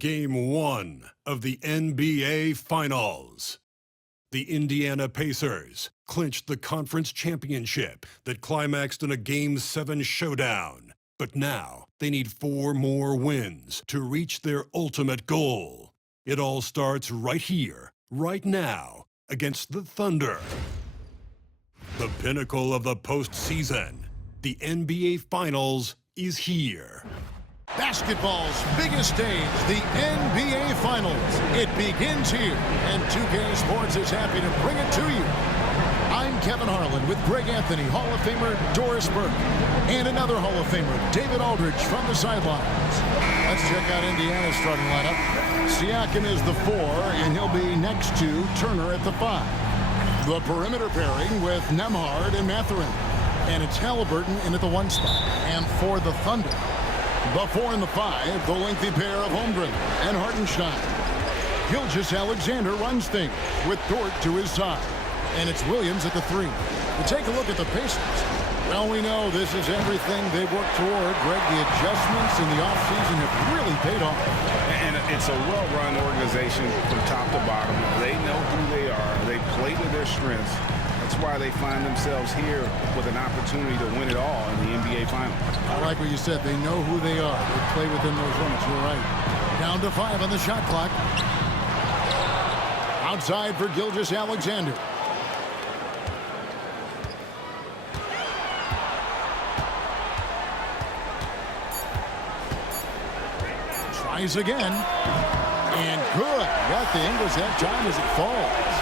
Game 1 of the NBA Finals. The Indiana Pacers clinched the conference championship that climaxed in a Game 7 showdown. But now they need 4 more wins to reach their ultimate goal. It all starts right here, right now, against the Thunder. The pinnacle of the postseason, the NBA Finals, is here. Basketball's biggest stage, the NBA Finals. It begins here, and 2K Sports is happy to bring it to you. I'm Kevin Harlan with Greg Anthony, Hall of Famer Doris Burke, and another Hall of Famer, David Aldridge, from the sidelines. Let's check out Indiana's starting lineup. Siakam is the 4, and he'll be next to Turner at the 5. The perimeter pairing with Nembhard and Mathurin. And it's Halliburton in at the 1 spot. And for the Thunder, the 4 and the 5, the lengthy pair of Holmgren and Hartenstein. Gilgeous-Alexander runs things with Dort to his side. And it's Williams at the 3. To take a look at the Pacers, well, we know this is everything they've worked toward. Greg, the adjustments in the offseason have really paid off. And it's a well-run organization from top to bottom. They know who they are. They play to their strengths. That's why they find themselves here with an opportunity to win it all in the NBA Finals. I like what you said. They know who they are. They play within those limits. You're right. Down to 5 on the shot clock. Outside for Gilgeous-Alexander. Tries again. And good. Got the Ingles that time as it falls.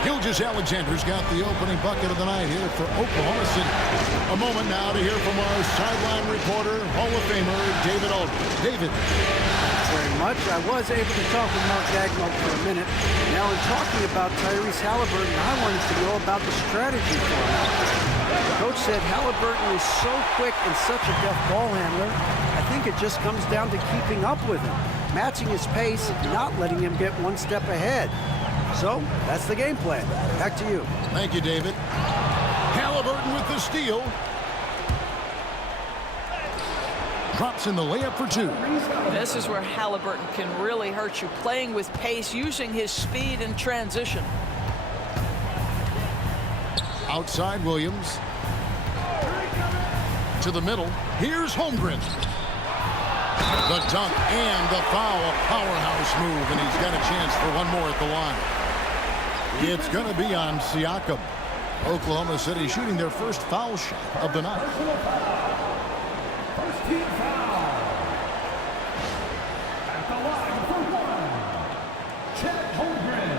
Gilgeous-Alexander's got the opening bucket of the night here for Oklahoma City. A moment now to hear from our sideline reporter, Hall of Famer David Aldridge. David. Very much. I was able to talk with Mark Daigneault for a minute. Now, in talking about Tyrese Halliburton, I wanted to know about the strategy for him. The coach said Halliburton is so quick and such a deft ball handler. I think it just comes down to keeping up with him, matching his pace, not letting him get one step ahead. So, that's the game plan. Back to you. Thank you, David. Halliburton with the steal. Drops in the layup for 2. This is where Halliburton can really hurt you, playing with pace, using his speed in transition. Outside Williams. To the middle. Here's Holmgren. The dunk and the foul. A powerhouse move, and he's got a chance for one more at the line. It's going to be on Siakam. Oklahoma City shooting their first foul shot of the night. First team foul. At the line for 1, Chet Holmgren.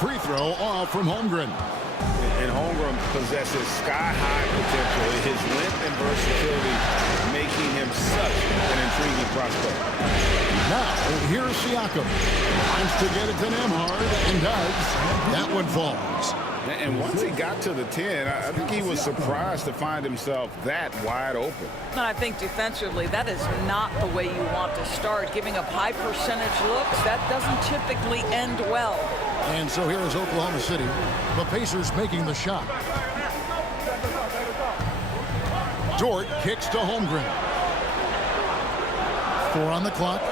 Free throw off from Holmgren. And Holmgren possesses sky-high potential. His length and versatility making him such an intriguing prospect. Now, here's Siakam. Tries to get it to Nembhard, and does. That one falls. And once he got to the 10, I think he was surprised to find himself that wide open. And I think defensively, that is not the way you want to start. Giving up high percentage looks, that doesn't typically end well. And so here is Oklahoma City. The Pacers making the shot. Dort kicks to Holmgren. 4 on the clock.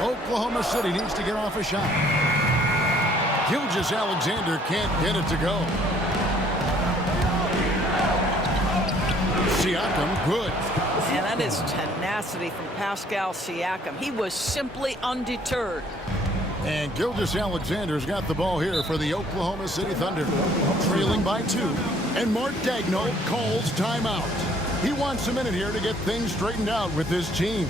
Oklahoma City needs to get off a shot. Gilgeous-Alexander can't get it to go. Siakam, good. And that is tenacity from Pascal Siakam. He was simply undeterred. And Gilgeous-Alexander's got the ball here for the Oklahoma City Thunder. Trailing by 2. And Mark Daigneault calls timeout. He wants a minute here to get things straightened out with his team.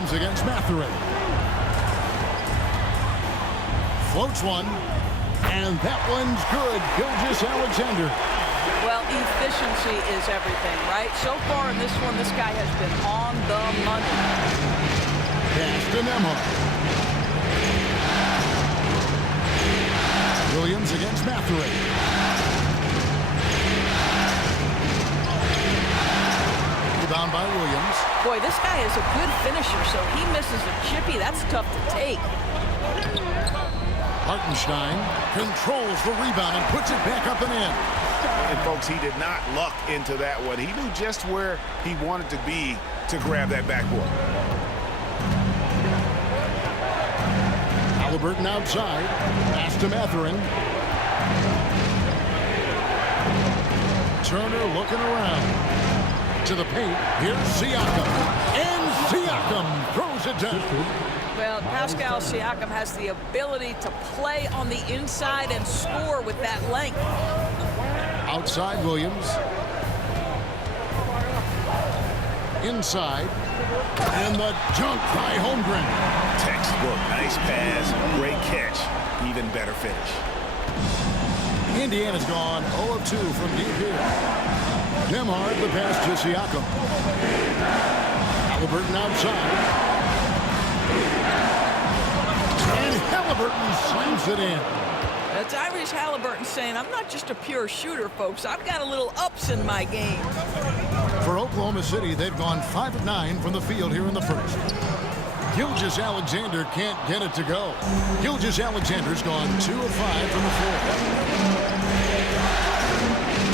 Williams against Mathurin. Floats one. And that one's good. Gilgeous-Alexander. Well, efficiency is everything, right? So far in this one, this guy has been on the money. Pass to Nembhard. Williams against Mathurin. Rebound by Williams. Boy, this guy is a good finisher, so he misses a chippy. That's tough to take. Hartenstein controls the rebound and puts it back up and in. And folks, he did not luck into that one. He knew just where he wanted to be to grab that backboard. Halliburton outside. Pass to Mathurin. Turner looking around. To the paint. Here's Siakam. And Siakam throws it down. Well, Pascal Siakam has the ability to play on the inside and score with that length. Outside Williams. Inside. And the dunk by Holmgren. Textbook, nice pass, great catch, even better finish. Indiana's gone 0 of 2 from deep here. Nembhard the pass to Siakam. Halliburton outside. And Halliburton slams it in. That's Tyrese Halliburton saying, I'm not just a pure shooter, folks. I've got a little ups in my game. For Oklahoma City, they've gone 5 of 9 from the field here in the first. Gilgeous-Alexander can't get it to go. Gilgeous-Alexander's gone 2 of 5 from the floor.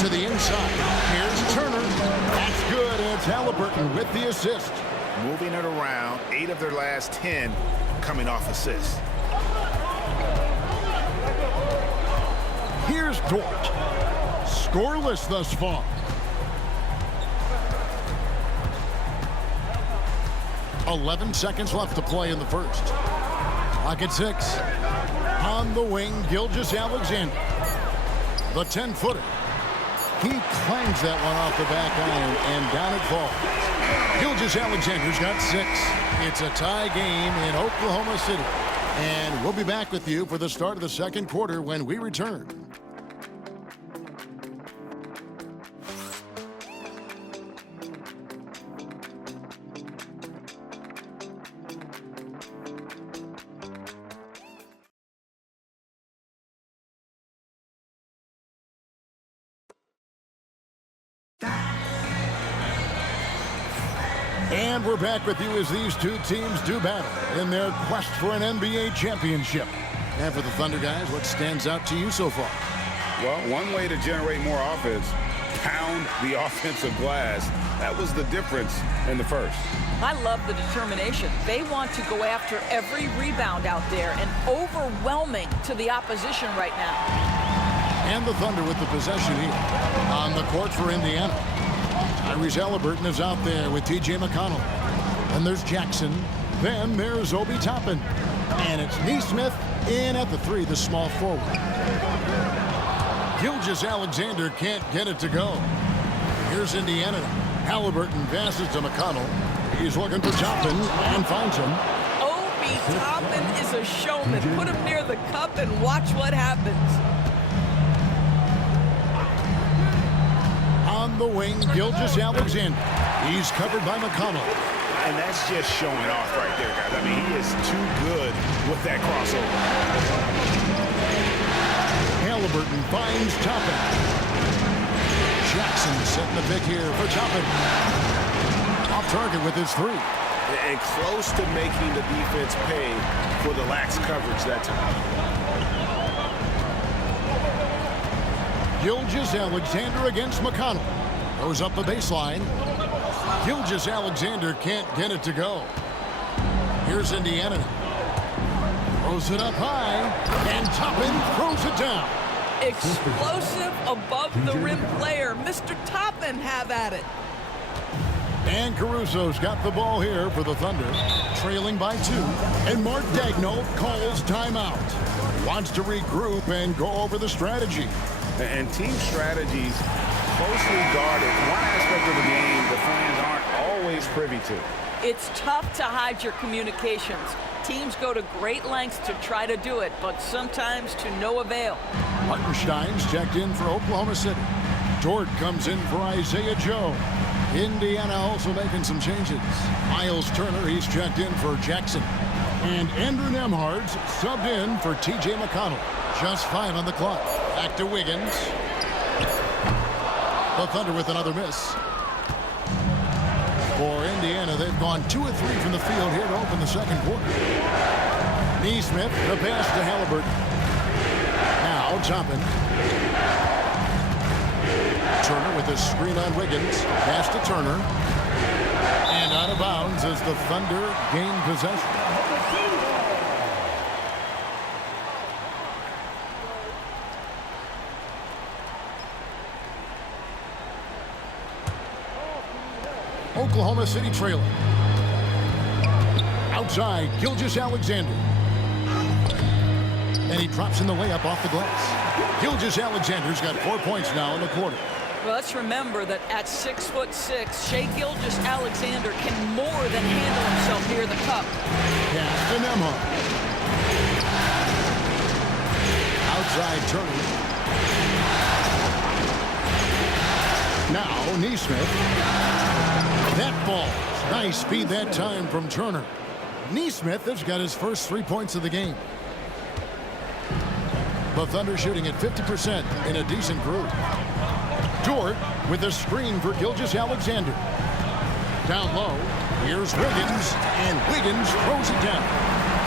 To the inside. Here's Turner. That's good. And it's Halliburton with the assist. Moving it around, 8 of their last 10 coming off assists. Here's Dort. Scoreless thus far. .11 seconds left to play in the first. Clock at 6. On the wing, Gilgeous-Alexander. The 10-footer. He clangs that one off the back iron, and down it falls. Gilgeous-Alexander's got 6. It's a tie game in Oklahoma City. And we'll be back with you for the start of the second quarter when we return. And we're back with you as these two teams do battle in their quest for an NBA championship. And for the Thunder guys, what stands out to you so far? Well, one way to generate more offense, pound the offensive glass. That was the difference in the first. I love the determination. They want to go after every rebound out there and overwhelming to the opposition right now. And the Thunder with the possession here on the court for Indiana. Tyrese Halliburton is out there with T.J. McConnell. And there's Jackson. Then there's Obi Toppin. And it's Nesmith in at the 3, the small forward. Gilgeous-Alexander can't get it to go. Here's Indiana. Halliburton passes to McConnell. He's looking for Toppin and finds him. Obi Toppin is a showman. Put him near the cup and watch what happens. On the wing, Gilgeous-Alexander. He's covered by McConnell. And that's just showing off right there, guys. I mean, he is too good with that crossover. Halliburton finds Toppin. Jackson setting the pick here for Toppin. Off target with his 3. And close to making the defense pay for the lax coverage that time. Gilgeous-Alexander against McConnell. Goes up the baseline. Gilgeous-Alexander can't get it to go. Here's Indiana. Throws it up high. And Toppin throws it down. Explosive above the rim player. Mr. Toppin have at it. And Caruso's got the ball here for the Thunder. Trailing by 2. And Mark Daigneault calls timeout. Wants to regroup and go over the strategy. And team strategies closely guarded. One aspect of the game the fans aren't always privy to. It's tough to hide your communications. Teams go to great lengths to try to do it, but sometimes to no avail. Hartenstein's checked in for Oklahoma City. Dort comes in for Isaiah Joe. Indiana also making some changes. Miles Turner, he's checked in for Jackson. And Andrew Nembhard's subbed in for T.J. McConnell. Just 5 on the clock. Back to Wiggins. The Thunder with another miss. For Indiana, they've gone 2 of 3 from the field here to open the second quarter. Neesmith, the pass to Halliburton. Now Toppin. Turner with a screen on Wiggins. Pass to Turner. And out of bounds as the Thunder gain possession. Oklahoma City trailing. Outside, Gilgeous-Alexander. And he drops in the layup off the glass. Gilgeous-Alexander's got 4 points now in the quarter. Well, let's remember that at 6'6", Shai Gilgeous-Alexander can more than handle himself near the cup. Pass to Nembhard. Outside Turner. Now Neesmith. That ball. Nice speed that time from Turner. Neesmith has got his first 3 points of the game. The Thunder shooting at 50% in a decent group. Dort with a screen for Gilgeous-Alexander. Down low, here's Wiggins, and Wiggins throws it down.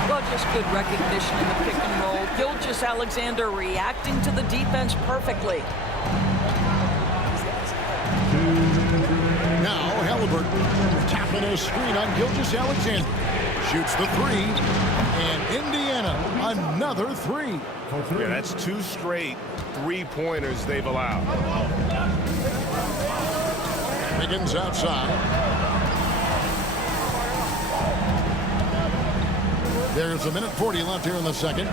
Well, just good recognition in the pick and roll. Gilgeous-Alexander reacting to the defense perfectly. Now Halliburton tapping a screen on Gilgeous-Alexander. Shoots the 3, and Indiana another 3. Yeah, that's 2 straight 3-pointers they've allowed. Wiggins outside. There's a minute 40 left here in the second.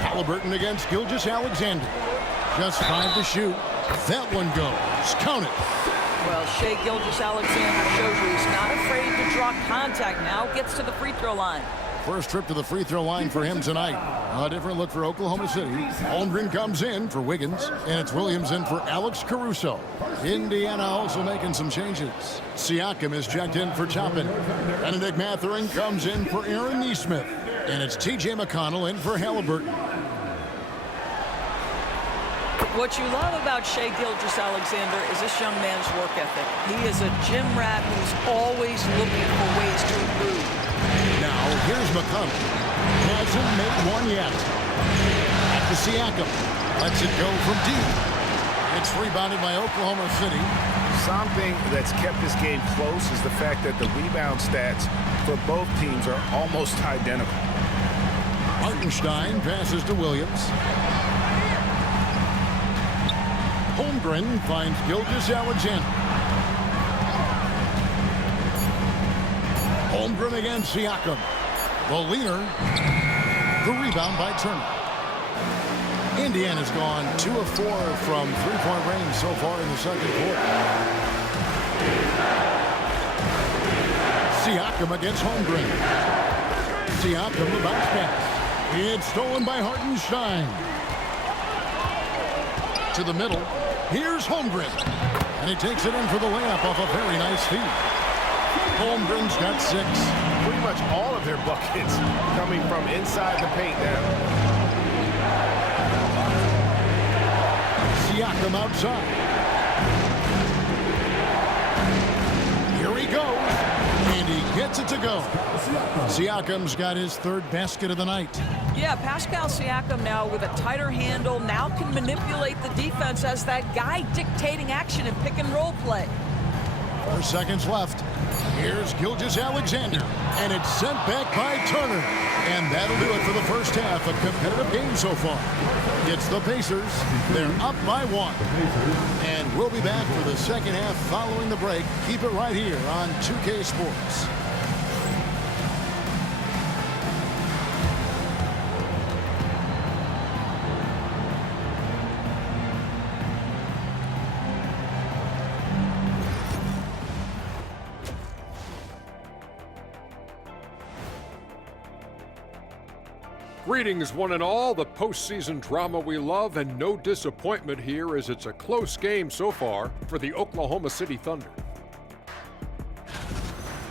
Halliburton against Gilgeous-Alexander. Just 5 to shoot. That one goes. Count it. Well, Shai Gilgeous-Alexander shows you he's not afraid to draw contact. Now gets to the free throw line. First trip to the free throw line for him tonight. A different look for Oklahoma City. Holmgren comes in for Wiggins, and it's Williams in for Alex Caruso. Indiana also making some changes. Siakam is checked in for Toppin. Benedict Mathurin comes in for Aaron Neesmith, and it's T.J. McConnell in for Halliburton. What you love about Shai Gilgeous-Alexander is this young man's work ethic. He is a gym rat who's always looking for ways to improve. Now, here's McConnell. Hasn't made one yet. Back to Siakam. Lets it go from deep. It's rebounded by Oklahoma City. Something that's kept this game close is the fact that the rebound stats for both teams are almost identical. Hartenstein passes to Williams. Holmgren finds Gilgeous-Alexander. Holmgren against Siakam. The leaner. The rebound by Turner. Indiana's gone 2 of 4 from three-point range so far in the second quarter. Siakam against Holmgren. Siakam the bounce pass. It's stolen by Hartenstein. To the middle. Here's Holmgren. And he takes it in for the layup off a very nice feed. Holmgren's got 6. Pretty much all of their buckets coming from inside the paint now. Siakam outside. Here he goes. And he gets it to go. Siakam's got his 3rd basket of the night. Yeah, Pascal Siakam now with a tighter handle now can manipulate the defense as that guy dictating action in pick and roll play. 4 seconds left. Here's Gilgeous-Alexander, and it's sent back by Turner. And that'll do it for the first half. A competitive game so far. It's the Pacers. They're up by 1. And we'll be back for the second half following the break. Keep it right here on 2K Sports. Greetings, one and all. The postseason drama we love, and no disappointment here as it's a close game so far for the Oklahoma City Thunder.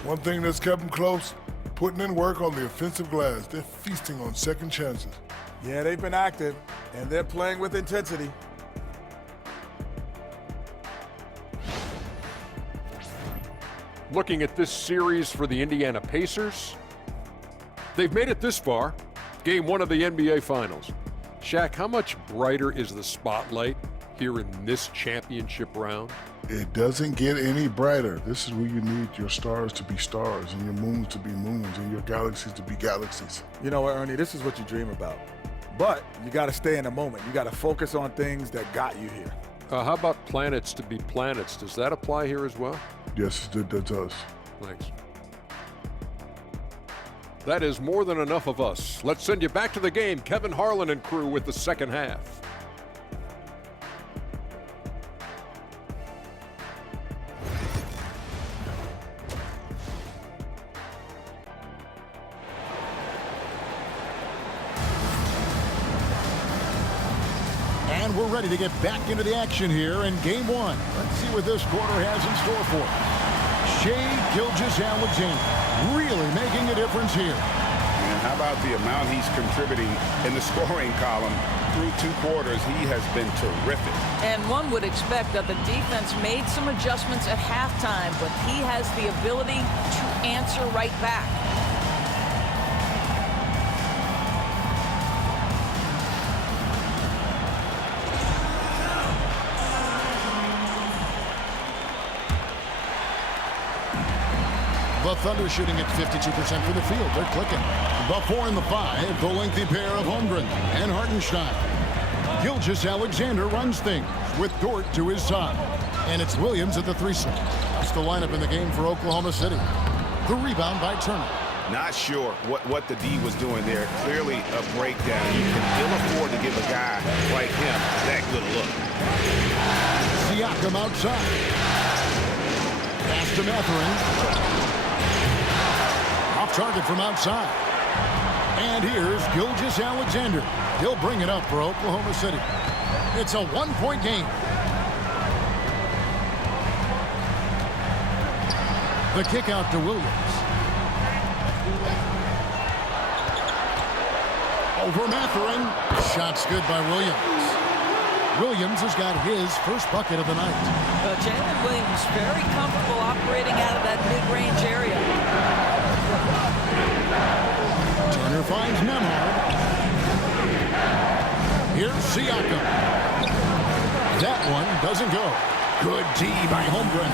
One thing that's kept them close, putting in work on the offensive glass. They're feasting on second chances. Yeah, they've been active, and they're playing with intensity. Looking at this series for the Indiana Pacers, they've made it this far. Game 1 of the NBA Finals. Shaq, how much brighter is the spotlight here in this championship round? It doesn't get any brighter. This is where you need your stars to be stars and your moons to be moons and your galaxies to be galaxies. You know what, Ernie, this is what you dream about. But you got to stay in the moment. You got to focus on things that got you here. How about planets to be planets? Does that apply here as well? Yes, it does. Thanks. That is more than enough of us. Let's send you back to the game. Kevin Harlan and crew with the second half. And we're ready to get back into the action here in Game 1. Let's see what this quarter has in store for us. Shai Gilgeous-Alexander really making a difference here. And how about the amount he's contributing in the scoring column through 2 quarters? He has been terrific. And one would expect that the defense made some adjustments at halftime, but he has the ability to answer right back. The Thunder shooting at 52% from the field. They're clicking. The 4 and the 5, the lengthy pair of Holmgren and Hartenstein. Gilgeous-Alexander runs things with Dort to his side. And it's Williams at the 3 slot. That's the lineup in the game for Oklahoma City. The rebound by Turner. Not sure what the D was doing there. Clearly a breakdown. You can ill afford to give a guy like him that good look. Siakam outside. Pass to Mathurin. Off target from outside. And here's Gilgeous-Alexander. He'll bring it up for Oklahoma City. It's a 1-point game. The kick out to Williams. Over Mathurin. Shot's good by Williams. Williams has got his first bucket of the night. Jalen Williams very comfortable operating out of that mid-range area. Turner finds Nembhard. Here's Siakam. That one doesn't go. Good D by Holmgren.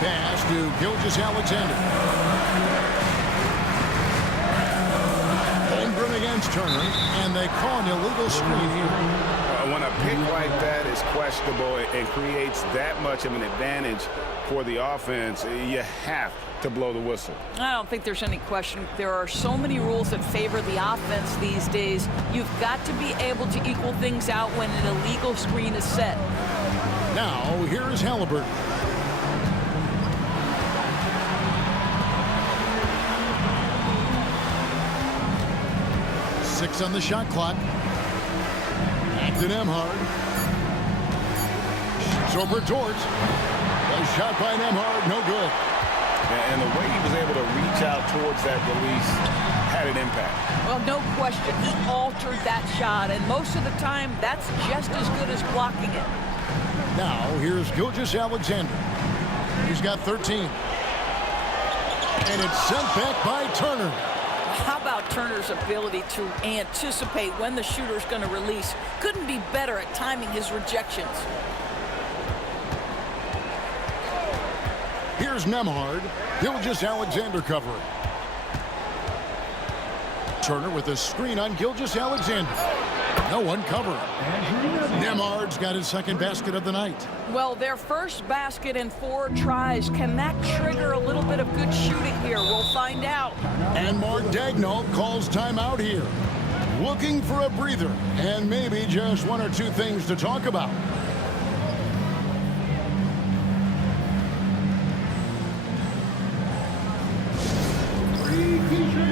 Pass to Gilgeous-Alexander. Holmgren against Turner, and they call an illegal screen here. When a pick like that is questionable and creates that much of an advantage for the offense, you have to blow the whistle. I don't think there's any question. There are so many rules that favor the offense these days. You've got to be able to equal things out when an illegal screen is set. Now, here is Halliburton. Six on the shot clock. Back to Nembhard. Shoots over Dort. A shot by Nembhard, no good. And the way he was able to reach out towards that release had an impact. Well, no question. He altered that shot, and most of the time, that's just as good as blocking it. Now, here's Gilgeous-Alexander. He's got 13. And it's sent back by Turner. How about Turner's ability to anticipate when the shooter's going to release? Couldn't be better at timing his rejections. Here's Nembhard. Gilgeous-Alexander covering. Turner with a screen on Gilgeous-Alexander. No one covering. Nembhard's got his second basket of the night. Well, their first basket in 4 tries. Can that trigger a little bit of good shooting here? We'll find out. And Mark Daigneault calls timeout here. Looking for a breather and maybe just 1 or 2 things to talk about. Preseason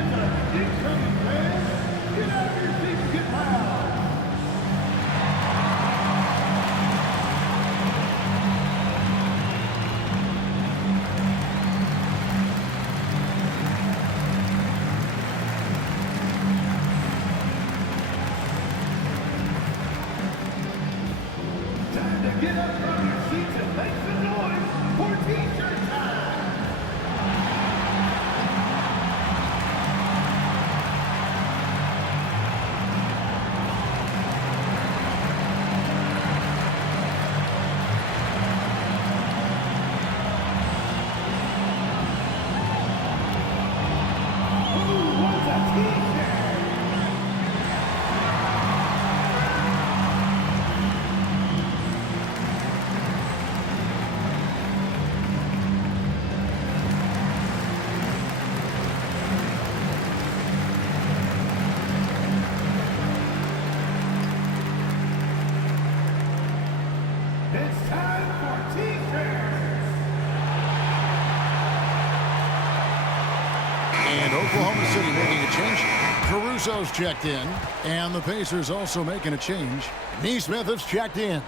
And Oklahoma City making a change. Caruso's checked in. And the Pacers also making a change. Neesmith has checked in.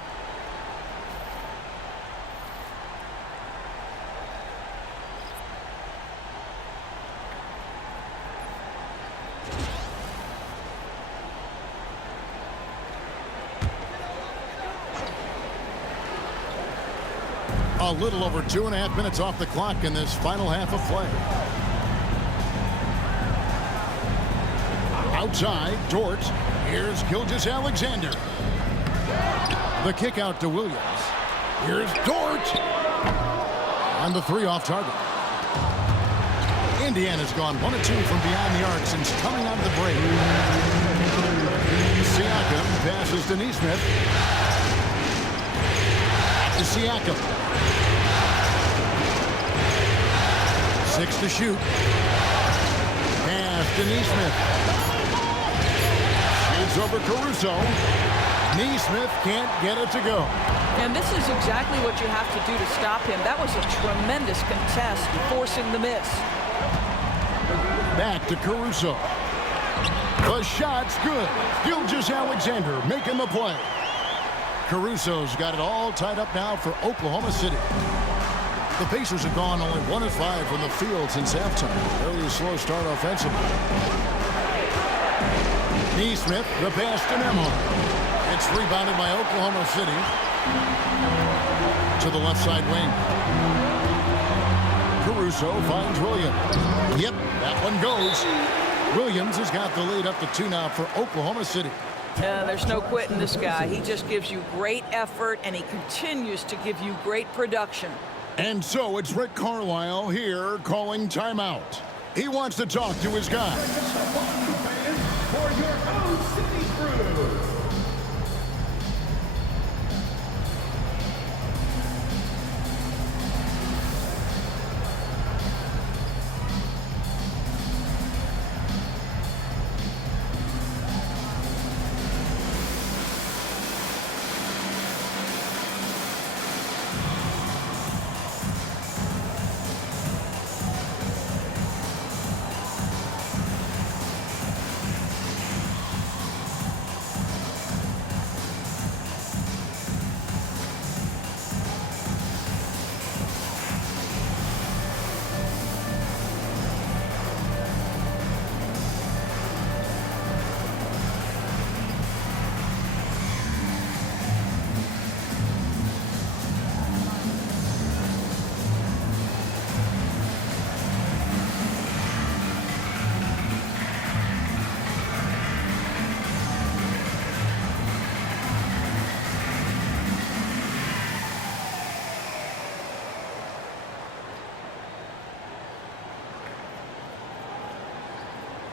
A little over 2.5 minutes off the clock in this final half of play. Outside, Dort. Here's Gilgeous-Alexander. The kick out to Williams. Here's Dort. And the three off target. Indiana's gone 1 of 2 from beyond the arc since coming out of the break. Siakam passes to Neesmith. To Siakam. 6 to shoot. Pass to Neesmith. Shoots over Caruso. Neesmith can't get it to go. And this is exactly what you have to do to stop him. That was a tremendous contest, forcing the miss. Back to Caruso. The shot's good. Gilgeous-Alexander making the play. Caruso's got it all tied up now for Oklahoma City. The Pacers have gone only 1 of 5 from the field since halftime. Very slow start offensively. Neesmith, the pass to Nembhard. It's rebounded by Oklahoma City to the left side wing. Caruso finds Williams. Yep, that one goes. Williams has got the lead up to 2 now for Oklahoma City. There's no quitting this guy. He just gives you great effort, and he continues to give you great production. And so it's Rick Carlisle here calling timeout. He wants to talk to his guys. For your own city crew.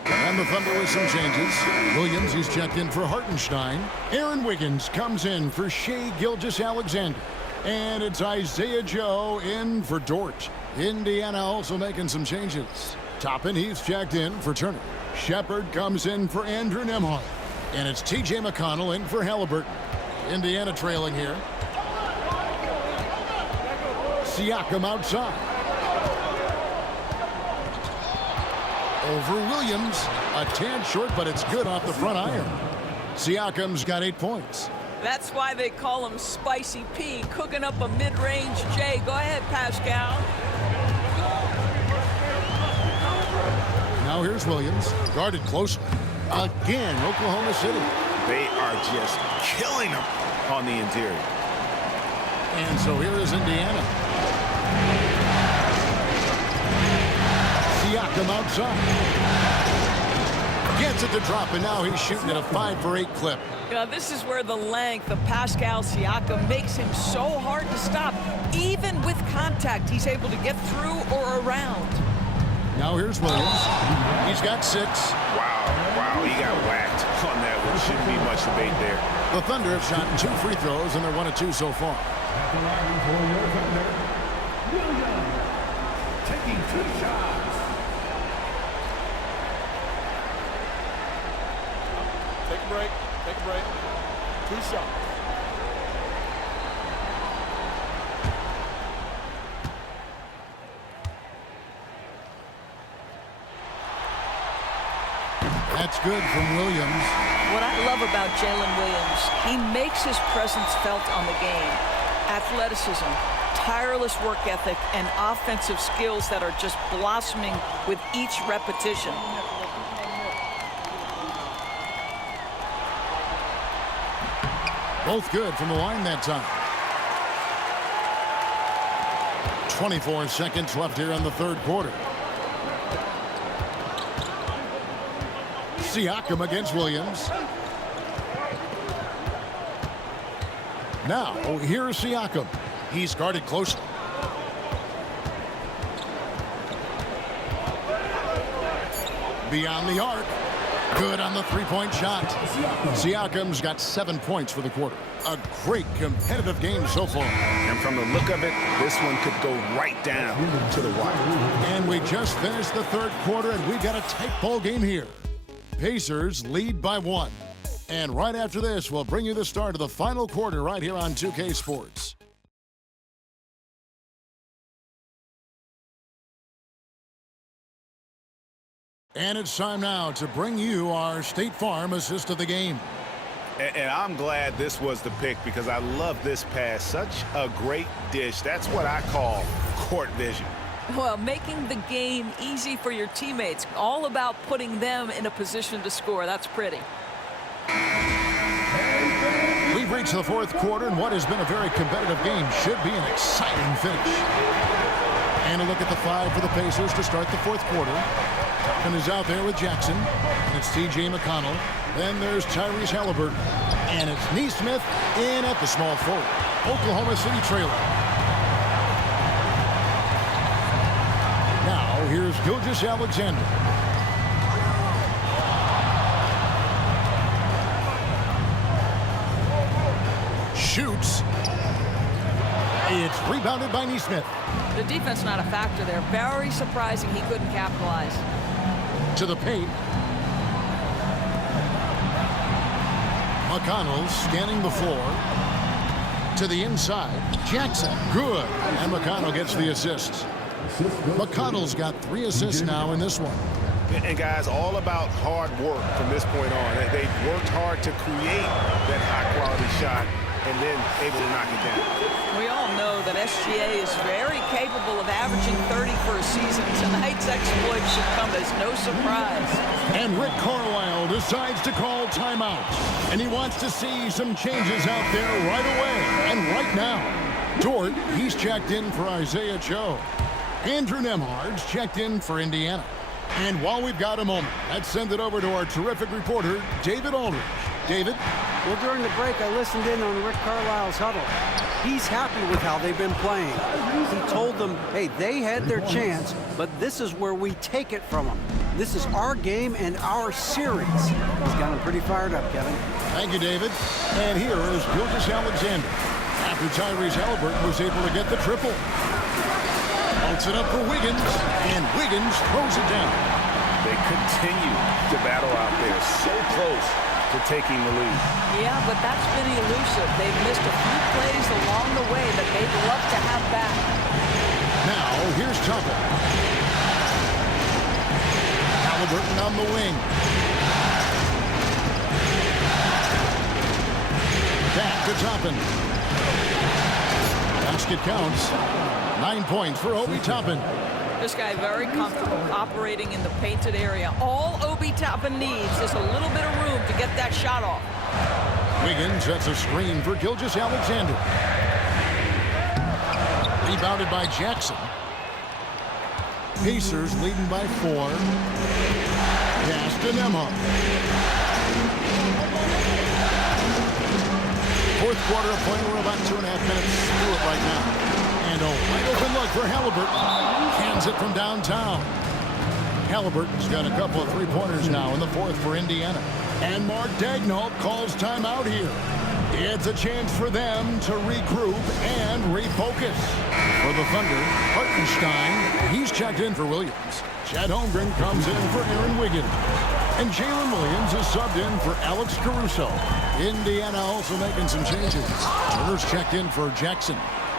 And the Thunder with some changes. Williams, he's checked in for Hartenstein. Aaron Wiggins comes in for Shai Gilgeous-Alexander. And it's Isaiah Joe in for Dort. Indiana also making some changes. Toppin, he's checked in for Turner. Shepard comes in for Andrew Nembhard. And it's T.J. McConnell in for Halliburton. Indiana trailing here. Siakam outside. Over Williams. A tad short, but it's good off the front iron. Siakam's got 8 points. That's why they call him Spicy P, cooking up a mid-range J. Go ahead, Pascal. Now here's Williams, guarded closely. Again, Oklahoma City. They are just killing them on the interior. And so here is Indiana. Siakam outside. Gets it to drop, and now he's shooting at a 5-for-8 clip. This is where the length of Pascal Siakam makes him so hard to stop. Even with contact, he's able to get through or around. Now here's Williams. He's got 6. Wow, he got whacked on that one. Shouldn't be much debate there. The Thunder have shot 2 free throws, and they're 1 of 2 so far. At the line for your Thunder, Williams taking 2 shots. Take a break. Take a break. 2 shots. That's good from Williams. What I love about Jalen Williams, he makes his presence felt on the game. Athleticism, tireless work ethic, and offensive skills that are just blossoming with each repetition. Both good from the line that time. 24 seconds left here in the third quarter. Siakam against Williams. Now, here's Siakam. He's guarded closely. Beyond the arc. Good on the three-point shot. Siakam's got 7 points for the quarter. A great competitive game so far. And from the look of it, this one could go right down to the wire. And we just finished the third quarter, and we've got a tight ball game here. Pacers lead by 1. And right after this, we'll bring you the start of the final quarter right here on 2K Sports. And it's time now to bring you our State Farm assist of the game. And I'm glad this was the pick because I love this pass. Such a great dish. That's what I call court vision. Well, making the game easy for your teammates. All about putting them in a position to score. That's pretty. We've reached the fourth quarter, and what has been a very competitive game should be an exciting finish. And a look at the 5 for the Pacers to start the fourth quarter. And is out there with Jackson. And it's T.J. McConnell. Then there's Tyrese Halliburton. And it's Neesmith in at the small forward. Oklahoma City trailer. Now, here's Gilgeous-Alexander. Shoots. It's rebounded by Neesmith. The defense not a factor there. Very surprising he couldn't capitalize. To the paint. McConnell scanning the floor. To the inside. Jackson. Good. And McConnell gets the assist. McConnell's got 3 assists now in this one. And guys, all about hard work from this point on. They've worked hard to create that high-quality shot and then able to knock it down. We all know that SGA is very capable of averaging 30 for a season. Tonight's exploit should come as no surprise. And Rick Carlisle decides to call timeout. And he wants to see some changes out there right away and right now. Dort, he's checked in for Isaiah Joe. Andrew Nembhard's checked in for Indiana. And while we've got a moment, let's send it over to our terrific reporter, David Aldridge. David? Well, during the break, I listened in on Rick Carlisle's huddle. He's happy with how they've been playing. He told them, hey, they had their chance, but this is where we take it from them. This is our game and our series. He's got him pretty fired up, Kevin. Thank you, David. And here is Gilgeous-Alexander. After Tyrese Halliburton was able to get the triple. Holds it up for Wiggins, and Wiggins throws it down. They continue to battle out there, so close to taking the lead. Yeah, but that's been elusive. They've missed a few plays along the way that they'd love to have back. Now, here's Toppin. Halliburton on the wing. Back to Toppin. Basket counts. 9 points for Obi Toppin. This guy very comfortable operating in the painted area. All Obi Toppin needs is a little bit of room to get that shot off. Wiggins sets a screen for Gilgeous-Alexander. Rebounded by Jackson. Pacers leading by 4. Pass to Nembhard. Fourth quarter of play. We're about 2.5 minutes through it right now. And a wide open look for Halliburton. Cans it from downtown. Halliburton's got a couple of three-pointers now in the fourth for Indiana. And Mark Daigneault calls timeout here. It's a chance for them to regroup and refocus. For the Thunder, Hartenstein, he's checked in for Williams. Chet Holmgren comes in for Aaron Wiggins. And Jalen Williams is subbed in for Alex Caruso. Indiana also making some changes. Turner's checked in for Jackson.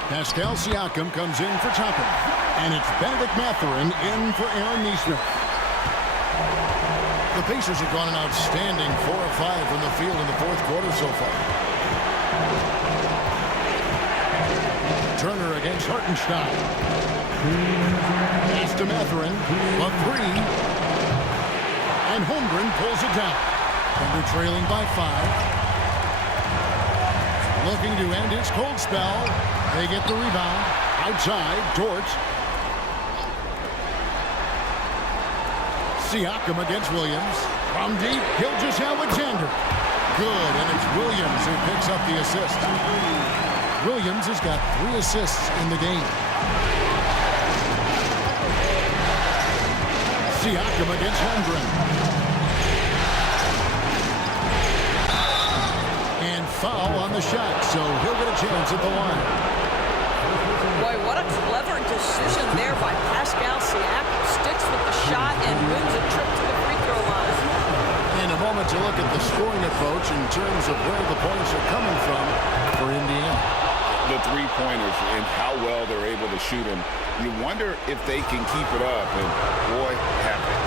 Pascal Siakam comes in for Toppin. And it's Benedict Mathurin in for Aaron Neesmith. The Pacers have gone an outstanding 4 of 5 from the field in the fourth quarter so far. Turner against Hartenstein. Pass to Mathurin. A three. And Holmgren pulls it down. Thunder trailing by 5. Looking to end his cold spell. They get the rebound. Outside, Dort. Siakam against Williams. From deep, Gilgeous-Alexander. Good, and it's Williams who picks up the assist. Williams has got 3 assists in the game. Siakam against Holmgren. And foul on the shot, so he'll get a chance at the line. Boy, what a clever decision there by Pascal Siakam. Sticks with the shot and wins a trip to the free throw line. In a moment to look at the scoring approach in terms of where the points are coming from for Indiana. The three-pointers and how well they're able to shoot them. You wonder if they can keep it up, and boy, have they.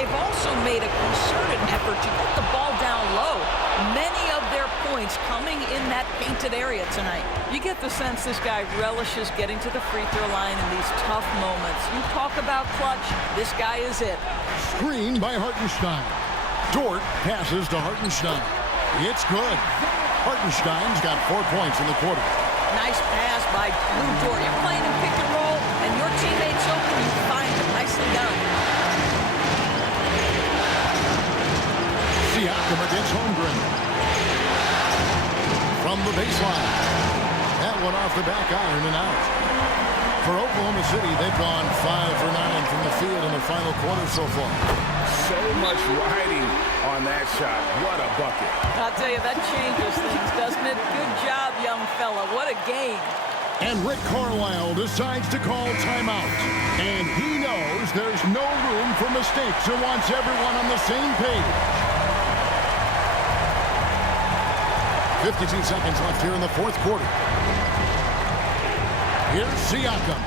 They've also made a concerted effort to get the ball down low. Many of their points coming in that painted area tonight. You get the sense this guy relishes getting to the free throw line in these tough moments. You talk about clutch, this guy is it. Screen by Hartenstein. Dort passes to Hartenstein. It's good. Hartenstein's got 4 points in the quarter. Nice pass by Lou Dort. You're playing in pick and roll, and your teammates open, you find them. Nicely done. Siakam against Holmgren. From the baseline. That one off the back iron and out. For Oklahoma City, they've gone 5 for 9 from the field in the final quarter so far. So much riding on that shot. What a bucket. I'll tell you, that changes things, doesn't it? Good job, young fella. What a game. And Rick Carlisle decides to call timeout. And he knows there's no room for mistakes and wants everyone on the same page. 52 seconds left here in the fourth quarter. Here's Siakam.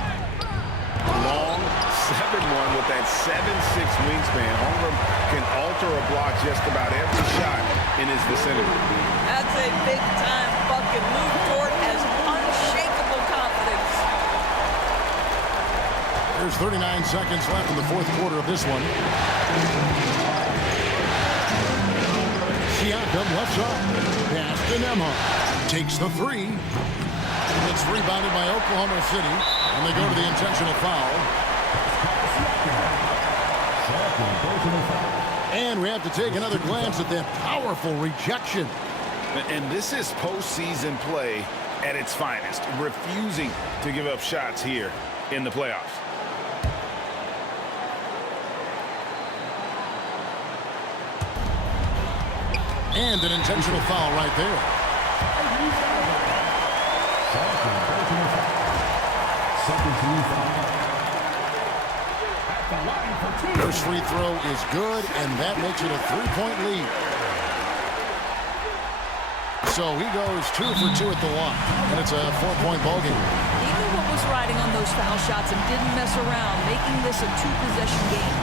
Long 7-1 with that 7'6" wingspan. Holmgren can alter a block just about every shot in his vicinity. That's a big-time bucket. Lou Dort has unshakable confidence. There's 39 seconds left in the fourth quarter of this one. Siakam left side. Pass to Nembhard. Takes the three. It's rebounded by Oklahoma City, and they go to the intentional foul. And we have to take another glance at that powerful rejection. And this is postseason play at its finest, refusing to give up shots here in the playoffs. And an intentional foul right there. First free throw is good, and that makes it a 3-point lead. So he goes 2 for 2 at the line, and it's a 4-point ballgame. He knew what was riding on those foul shots and didn't mess around, making this a 2-possession game.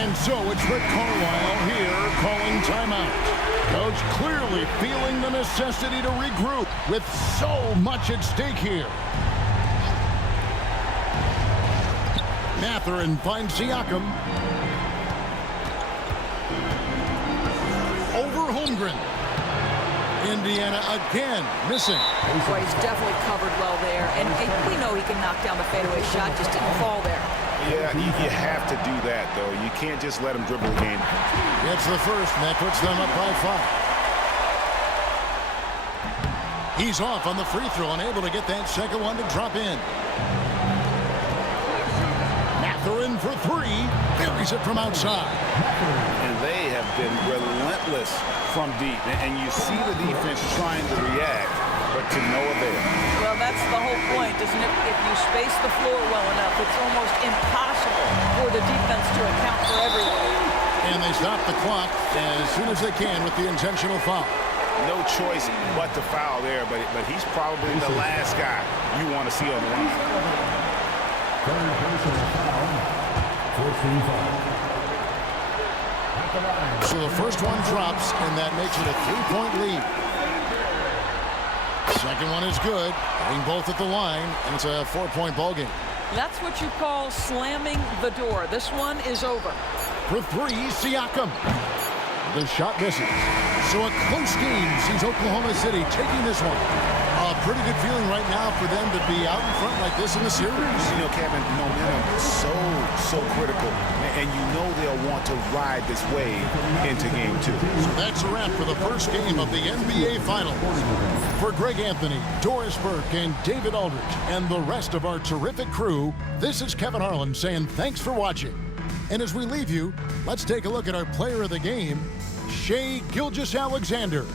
And so it's Rick Carlisle here calling timeout. Coach clearly feeling the necessity to regroup with so much at stake here. Mathurin finds Siakam. Over Holmgren. Indiana again missing. Boy, he's definitely covered well there. And we know he can knock down the fadeaway shot, just didn't fall there. Yeah, you have to do that, though. You can't just let him dribble the game. Gets the first, and that puts them up by 5. He's off on the free throw, unable to get that second one to drop in. Mathurin for 3. Buries it from outside. And they have been relentless from deep. And you see the defense trying to react, but to no avail. Well, that's the whole point, isn't it? If you space the floor well enough, it's almost impossible for the defense to account for everyone. And they stop the clock as soon as they can with the intentional foul. No choice but to foul there, but he's probably the last guy you want to see on the line. Third personal foul. First team foul. At at the line. So the first one drops, and that makes it a 3-point lead. Second one is good, hitting both at the line, and it's a 4-point ball game. That's what you call slamming the door. This one is over. For three, Siakam. The shot misses. So a close game sees Oklahoma City taking this one. A pretty good feeling right now for them to be out in front like this in the series. You know, Kevin, momentum is so critical. And you know they'll want to ride this wave into game 2. So that's a wrap for the first game of the NBA Finals. For Greg Anthony, Doris Burke, and David Aldridge, and the rest of our terrific crew, this is Kevin Harlan saying thanks for watching. And as we leave you, let's take a look at our player of the game, Shai Gilgeous-Alexander.